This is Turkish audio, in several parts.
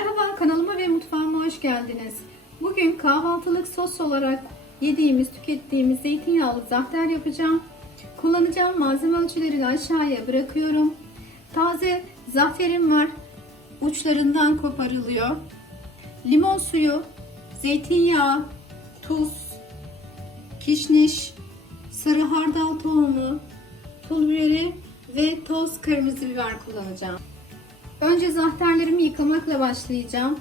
Merhaba kanalıma ve mutfağıma hoş geldiniz. Bugün kahvaltılık sos olarak yediğimiz, tükettiğimiz zeytinyağlı zahter yapacağım. Kullanacağım malzeme ölçülerini aşağıya bırakıyorum. Taze zahterim var. Uçlarından koparılıyor. Limon suyu, zeytinyağı, tuz, kişniş, sarı hardal tohumu, pul biberi ve toz kırmızı biber kullanacağım. Önce zahterlerimi yıkamakla başlayacağım.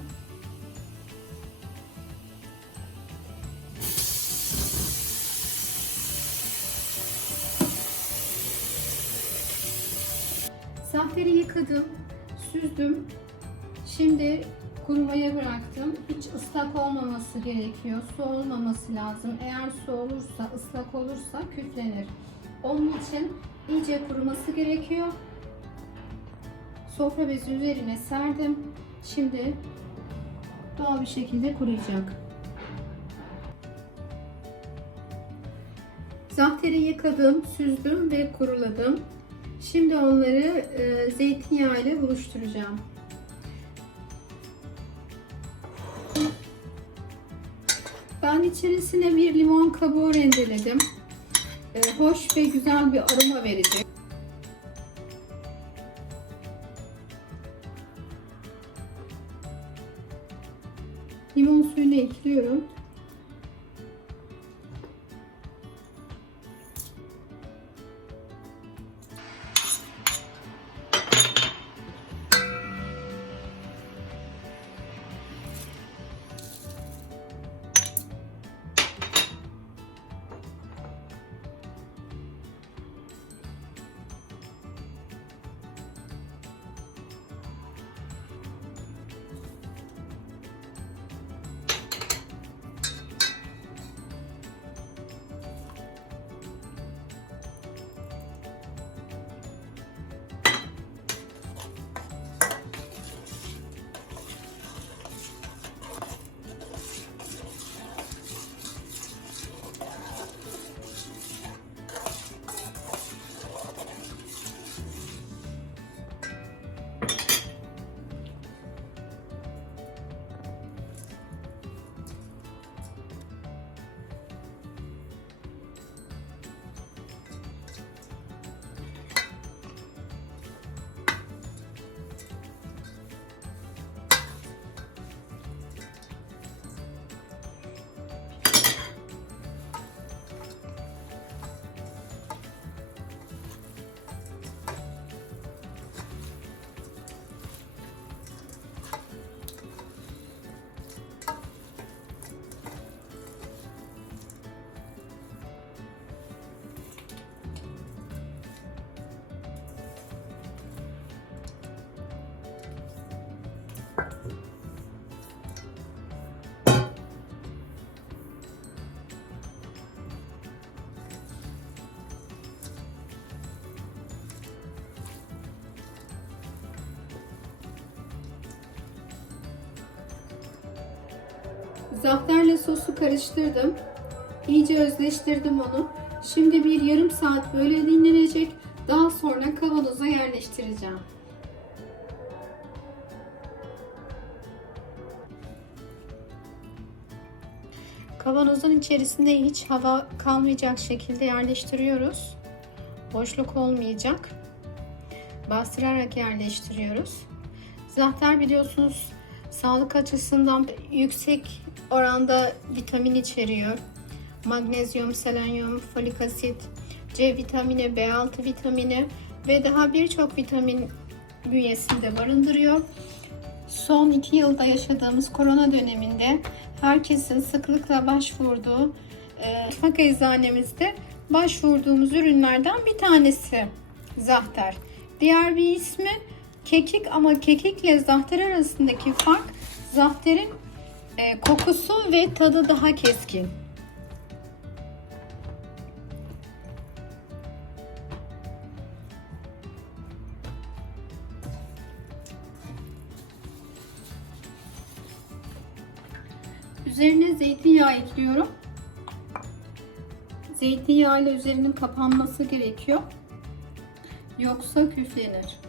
Zahteri yıkadım, süzdüm. Şimdi kurumaya bıraktım. Hiç ıslak olmaması gerekiyor. Su olmaması lazım. Eğer su olursa, ıslak olursa küflenir. Onun için iyice kuruması gerekiyor. Sofra bezi üzerine serdim. Şimdi doğal bir şekilde kuruyacak. Zahteri yıkadım, süzdüm ve kuruladım. Şimdi onları e, zeytinyağı ile buluşturacağım. Ben içerisine bir limon kabuğu rendeledim. E, hoş ve güzel bir aroma verecek. Limon suyunu ekliyorum. Zahterle sosu karıştırdım. İyice özleştirdim onu. Şimdi bir yarım saat böyle dinlenecek. Daha sonra kavanoza yerleştireceğim. Kavanozun içerisinde hiç hava kalmayacak şekilde yerleştiriyoruz. Boşluk olmayacak. Bastırarak yerleştiriyoruz. Zahter biliyorsunuz sağlık açısından yüksek oranda vitamin içeriyor. Magnezyum, selenyum, folik asit, C vitamini, B6 vitamini ve daha birçok vitamin bünyesinde barındırıyor. Son iki yılda yaşadığımız korona döneminde herkesin sıklıkla başvurduğu e, mutfak eczanemizde başvurduğumuz ürünlerden bir tanesi zahter. Diğer bir ismi kekik ama kekikle zahter arasındaki fark zahterin e, kokusu ve tadı daha keskin. Üzerine zeytinyağı ekliyorum. Zeytinyağı ile üzerinin kapanması gerekiyor. Yoksa küflenir.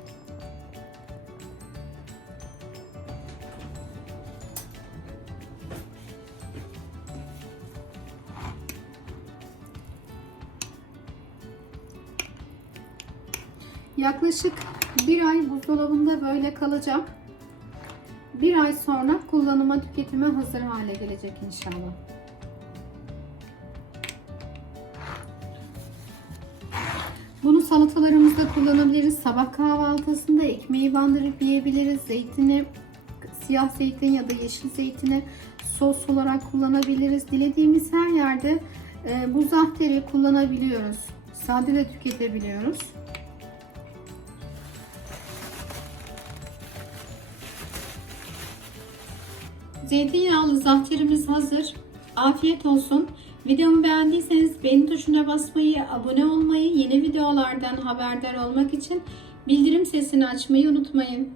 Yaklaşık bir ay buzdolabında böyle kalacağım. Bir ay sonra kullanıma tüketime hazır hale gelecek inşallah. Bunu salatalarımızda kullanabiliriz. Sabah kahvaltısında ekmeği bandırıp yiyebiliriz. Zeytini, siyah zeytin ya da yeşil zeytini sos olarak kullanabiliriz. Dilediğimiz her yerde e, bu zahteri kullanabiliyoruz. Sade de tüketebiliyoruz. Zeytinyağlı zahterimiz hazır. Afiyet olsun. Videomu beğendiyseniz beğeni tuşuna basmayı, abone olmayı, yeni videolardan haberdar olmak için bildirim sesini açmayı unutmayın.